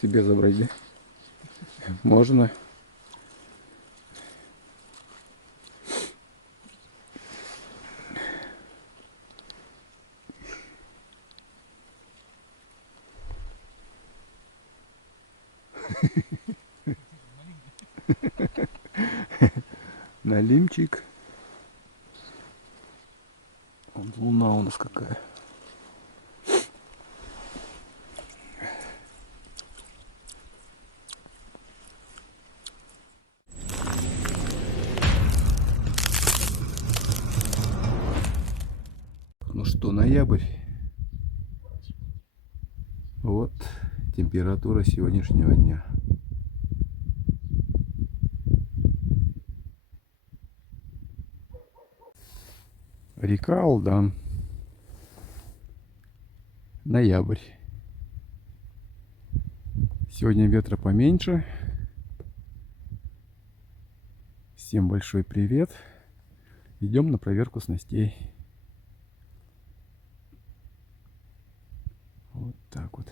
себе забрать, да? Можно. Налимчик. Вон луна у нас какая. Ну что, ноябрь. Вот температура сегодняшнего дня. Река Алдан. Ноябрь. Сегодня ветра поменьше. Всем большой привет. Идем на проверку снастей. Вот так вот.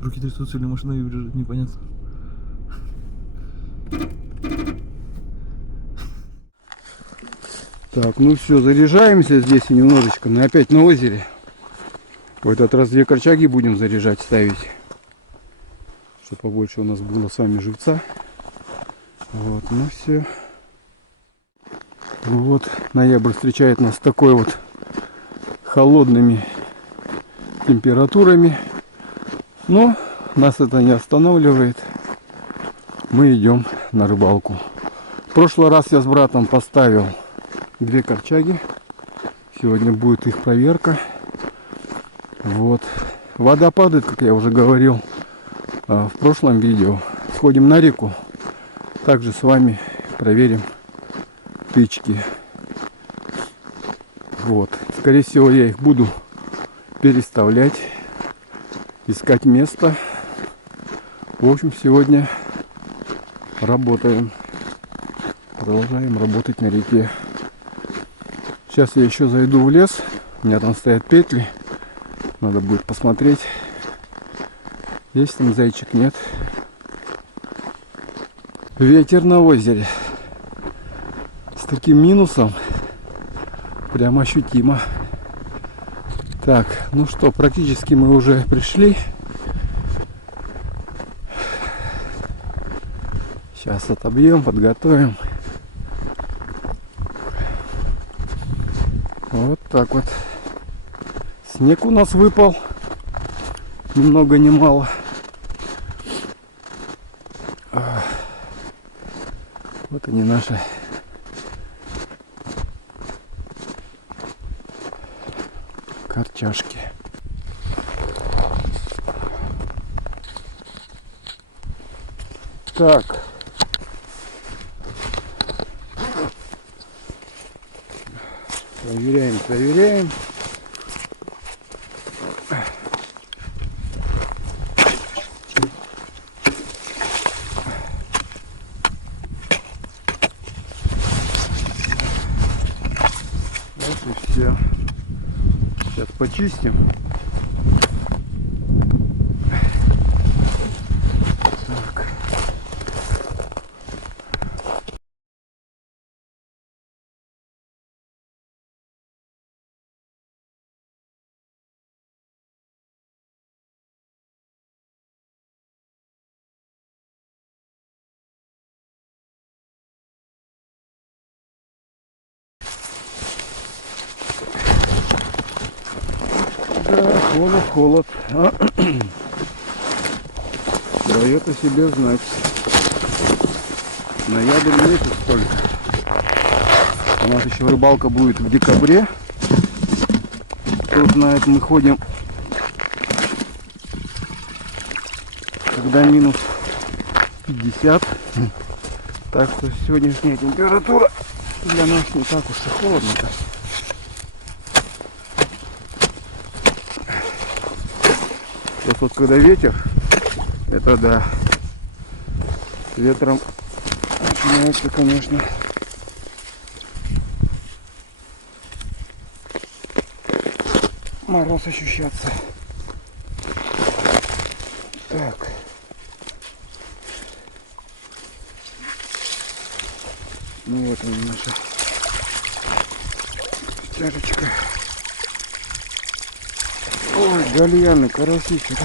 Руки трясутся или машина бежит, непонятно. Так, ну все, заряжаемся здесь и немножечко. Мы опять на озере. В этот раз 2 корчаги будем заряжать, ставить. Чтобы побольше у нас было с вами живца. Вот, ну все. Вот, ноябрь встречает нас такой вот холодными температурами. Но нас это не останавливает. Мы идем на рыбалку. В прошлый раз я с братом поставил 2 корчаги. Сегодня будет их проверка. Вот. Вода падает, как я уже говорил в прошлом видео. Сходим на реку. Также с вами проверим птички. Вот. Скорее всего, я их буду переставлять. Искать место. В общем, сегодня работаем. Продолжаем работать на реке. Сейчас я еще зайду в лес. У меня там стоят петли. Надо будет посмотреть. Есть там зайчик, нет. Ветер на озере. С таким минусом. Прям ощутимо. Так, ну что, практически мы уже пришли. Сейчас отобьем, подготовим. Вот так вот. Снег у нас выпал. Ни много ни мало. Вот они наши корчашки. Так. Проверяем. Вот и все. Сейчас почистим. Так. Да, холод. Дает о себе знать. Ноябрь месяц только. У нас еще рыбалка будет в декабре. Кто знает, мы ходим, когда минус 50. Так что сегодняшняя температура для нас не так уж и холодно-то. Вот когда ветер, это да, с ветром Начинается, конечно. Мороз ощущаться. Так. Ну вот она наша тяжечка. Ой, гальяны, карасище.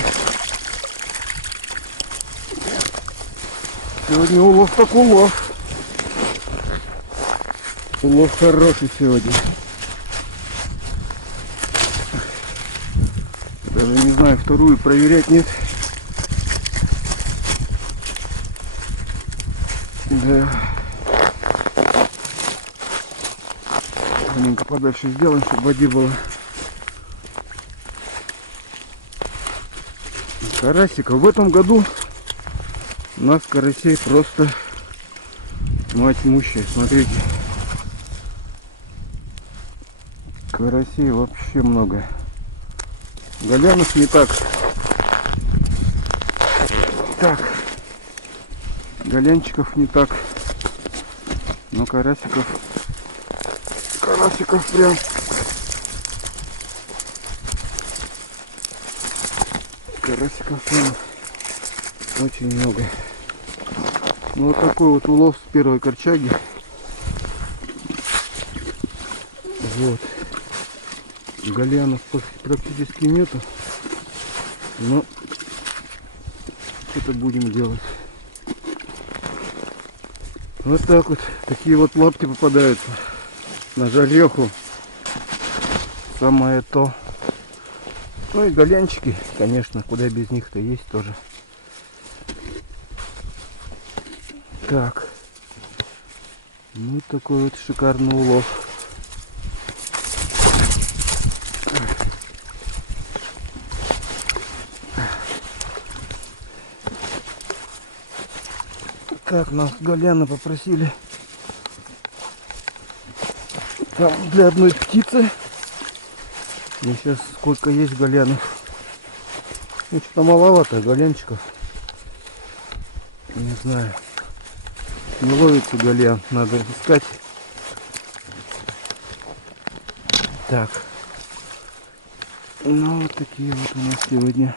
Сегодня улов так улов. Улов хороший сегодня. Даже не знаю, вторую проверять нет. Да. Маленько подальше сделаем, чтобы воде было. Карасиков в этом году у нас карасей просто мать мущая. Смотрите. Карасей вообще много. Голянов не так. Так. Голянчиков не так. Но карасиков прям карасиков прям очень много. Ну вот такой вот улов с первой корчаги. Вот. Гальянов практически нету. Но что-то будем делать. Вот так вот. Такие вот лапки попадаются. На жареху. Самое то. Ну и голянчики, конечно, куда без них-то есть тоже. Так. Ну такой вот шикарный улов. Так, нас голяны попросили там для одной птицы. И сейчас сколько есть голянов. Ну, что-то маловато голянчиков. Не знаю. Не ловится гальян. Надо искать. Так. Ну, вот такие вот у нас сегодня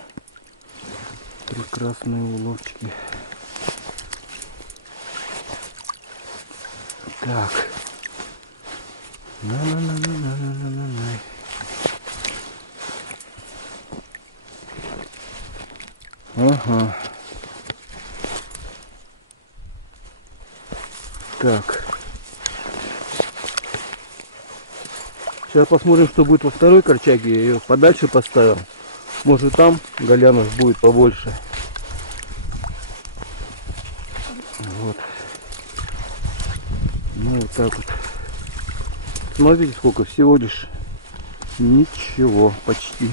прекрасные уловчики. Так. На-на-на-на-на-на-на-на. Ага. Так. Сейчас посмотрим, что будет во второй корчаге. Я ее подальше поставил. Может там голянов будет побольше. Вот. Ну вот так вот. Смотрите, сколько всего лишь. Ничего, почти.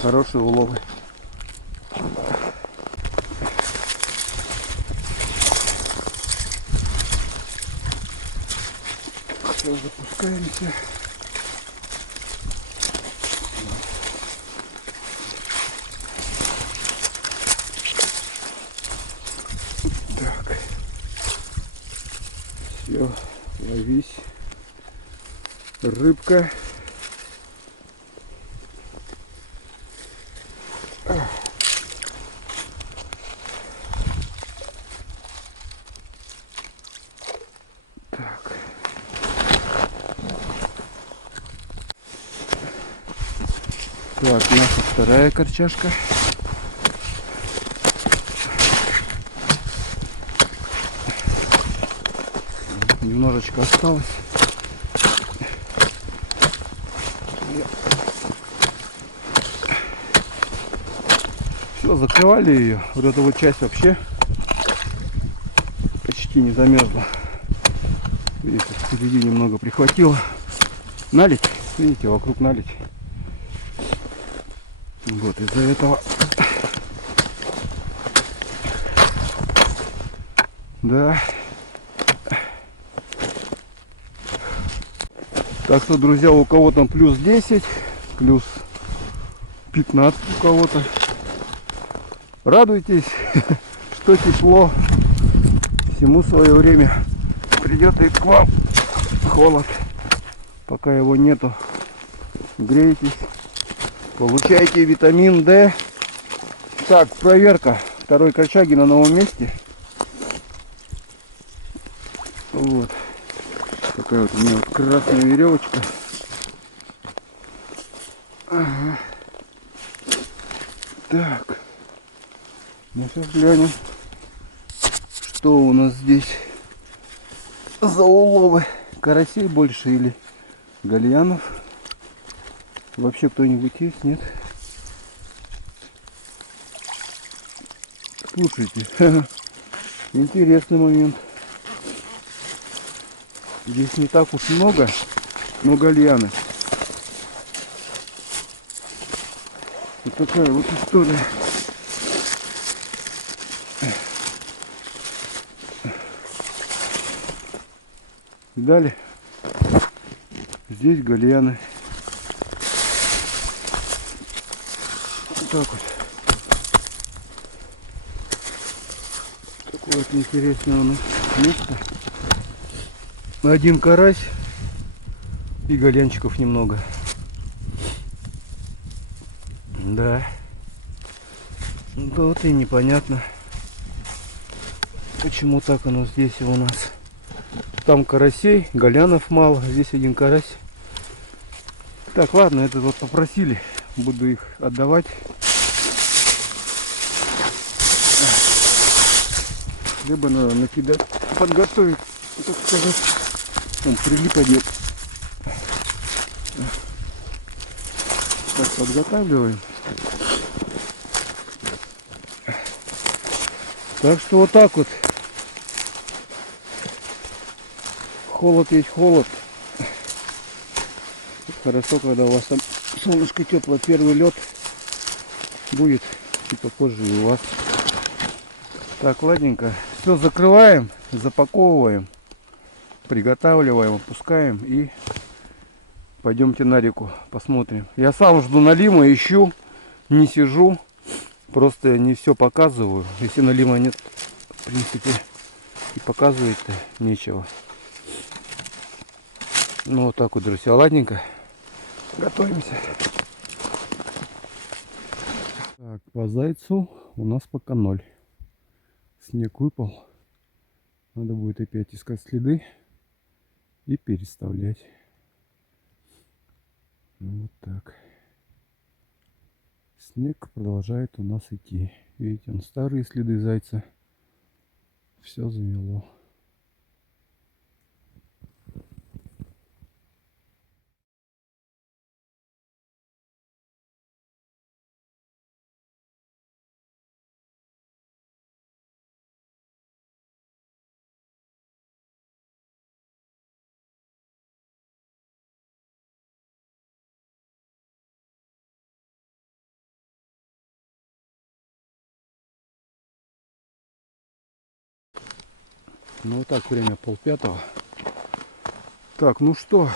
Хорошие уловы. Сейчас запускаемся. Так. Все, ловись. Рыбка. Так, наша вторая корчашка. Немножечко осталось. Все, закрывали ее. Вот эта вот часть вообще почти не замерзла. Видите, впереди немного прихватило. Наледь. Видите, вокруг наледь. Вот из-за этого. Да. Так что, друзья, у кого там плюс 10, плюс 15 у кого-то. Радуйтесь, что тепло. Всему свое время. Придет и к вам холод. Пока его нету. Грейтесь. Получайте витамин D. Так, проверка второй корчаги на новом месте. Вот. Такая вот у меня вот красная веревочка. Ага. Так. Ну сейчас глянем, что у нас здесь за уловы. Карасей больше или гальянов? Вообще кто-нибудь есть? Нет? Слушайте, интересный момент. Здесь не так уж много, но гальяны. Вот такая вот история. Видали? Здесь гальяны. Вот так вот. Такое вот интересное у нас место. Один карась и гальянчиков немного. Да. Вот и непонятно, почему так оно здесь и у нас. Там карасей, гальянов мало, здесь один карась. Так, ладно, это вот попросили, буду их отдавать. Хлеба надо накидать, подготовить, так сказать. Он прилип один. Так, подготавливаем. Так что вот так вот. Холод есть холод. Хорошо, когда у вас там солнышко теплое, первый лед будет, и попозже и у вас. Так, ладненько. Все закрываем, запаковываем, приготавливаем, опускаем и пойдемте на реку, посмотрим. Я сам жду налима, ищу, не сижу, просто не все показываю. Если налима нет, в принципе, и показывать-то нечего. Ну вот так вот, друзья, ладненько. Готовимся. Так, по зайцу у нас пока 0. Снег выпал. Надо будет опять искать следы и переставлять. Вот так. Снег продолжает у нас идти. Видите, он старые следы зайца. Все замело. Ну вот так, время 4:30. Так, ну что,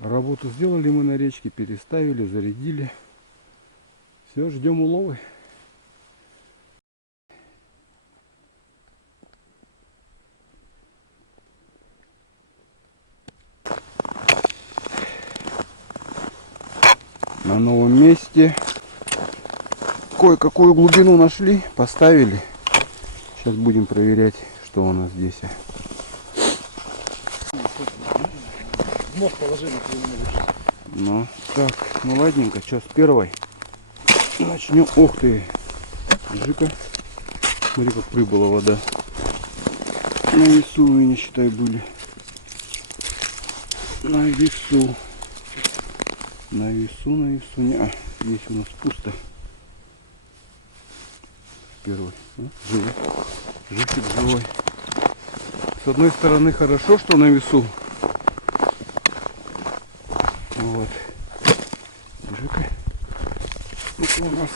работу сделали мы на речке, переставили, зарядили. Все, ждем уловы. На новом месте кое-какую глубину нашли, поставили. Сейчас будем проверять, что у нас здесь. Мох положи на кривую. Ну, так, ну ладненько, сейчас первой начнем. Ух ты, Жика, смотри, как прибыла вода. На весу у меня, считай, были. На весу. На весу, на весу. Не, здесь у нас пусто. Первый. Живой. Живчик живой. С одной стороны хорошо, что на весу. Вот. Жика. Это у нас.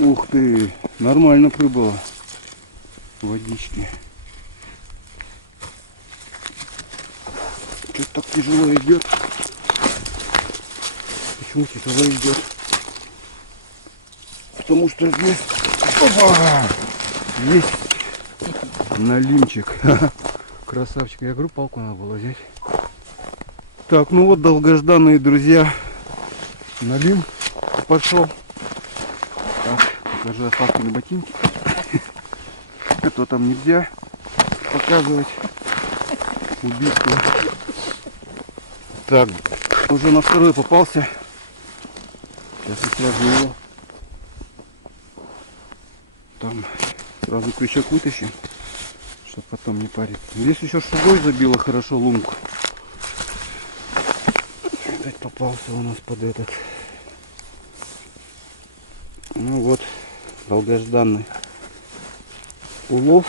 Ух ты. Нормально прибыло. Водички. Что-то так тяжело идет. Почему тяжело идет? потому что здесь опа, есть налимчик. Красавчик. Я говорю, палку надо было взять. Так, ну вот, долгожданные друзья, налим пошел. Так, покажу остатки на ботинки. Это там нельзя показывать. Убийство. Так, уже на второй попался. Сейчас я сразу его там сразу крючок вытащим, чтобы потом не париться. Здесь еще шугой забило хорошо лунку. Опять попался у нас под этот. Ну вот, долгожданный улов.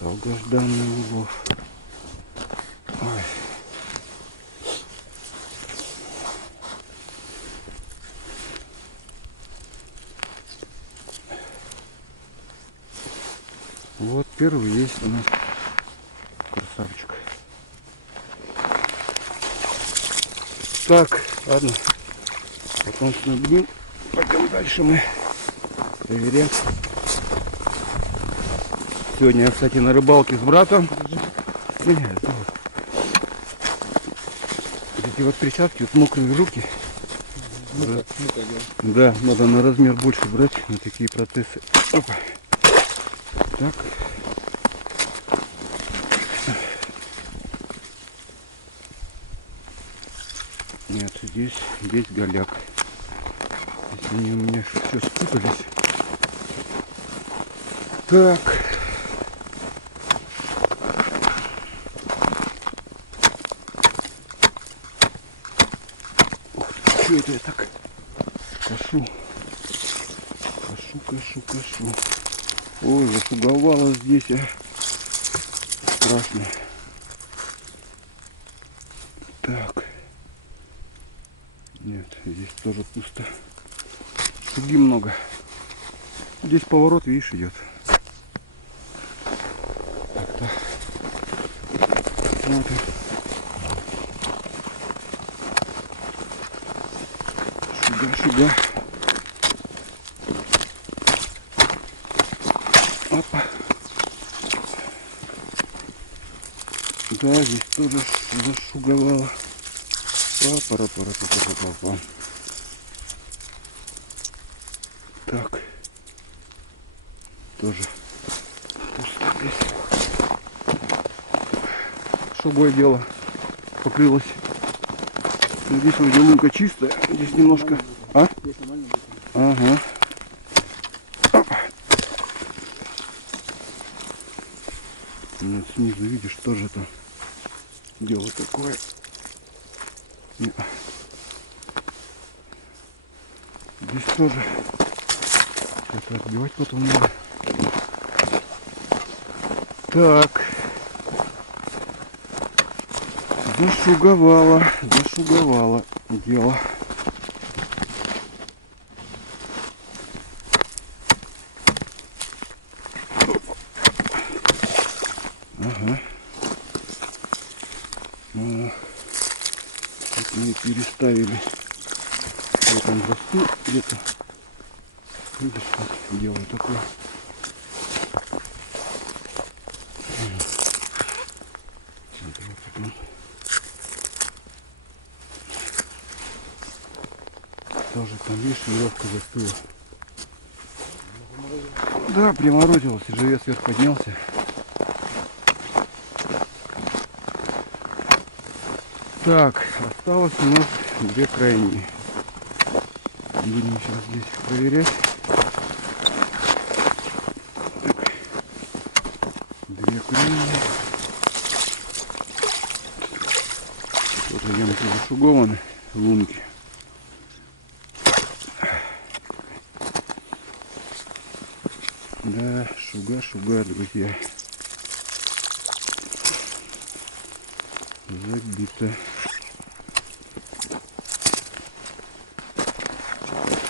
Долгожданный улов. Ой. Вот первый есть у нас красавчик. Так, ладно. Потом снабдим. Пойдем дальше мы проверять. Сегодня я, кстати, на рыбалке с братом. Эти вот перчатки, вот мокрые руки. Да, надо на размер больше брать на такие процессы. Опа. Так. Нет, здесь голяк. Здесь они у меня все спутались. Так. Что это я так кашу? Кашу. Ой, зашуговало здесь, страшно. Так. Нет, здесь тоже пусто. Шуги много. Здесь поворот, видишь, идет. Так. Смотрим. Шуга. Опа. Да, здесь тоже зашуговало. Пара. Так. Тоже пусто здесь. Шугое дело покрылось. Здесь вроде лунка чистая. Здесь немножко. А? Ага. Вот снизу видишь, тоже это дело такое. Здесь тоже это отбивать потом надо. Так. Зашуговало дело. Ага. Вот мы переставили. Вот он застыл где-то. Видишь, как делаю такое. Тоже там, видишь, веревка застыла. Да, приморозилась, и живец вверх поднялся. Так, осталось у нас две крайние. Будем сейчас здесь проверять. Так. Две крайние. Вот ямки зашугованы, лунки. Да, шуга, друзья. Забито.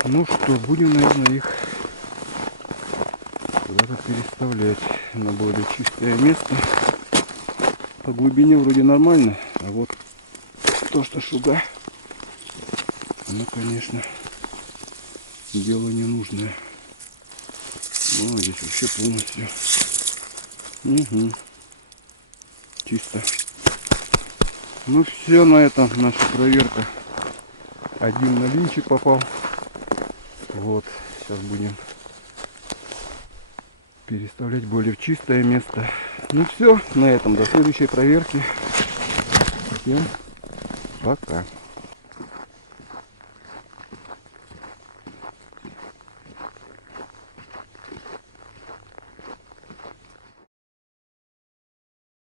Ну что, будем, наверное, их куда-то переставлять на более чистое место. По глубине вроде нормально, а вот то, что шуга, Ну, конечно, дело ненужное. Ну, здесь вообще полностью. Угу. Чисто. Ну все, на этом наша проверка. Один налинчик попал. Вот, сейчас будем переставлять более в чистое место. Ну все, на этом до следующей проверки. Всем пока.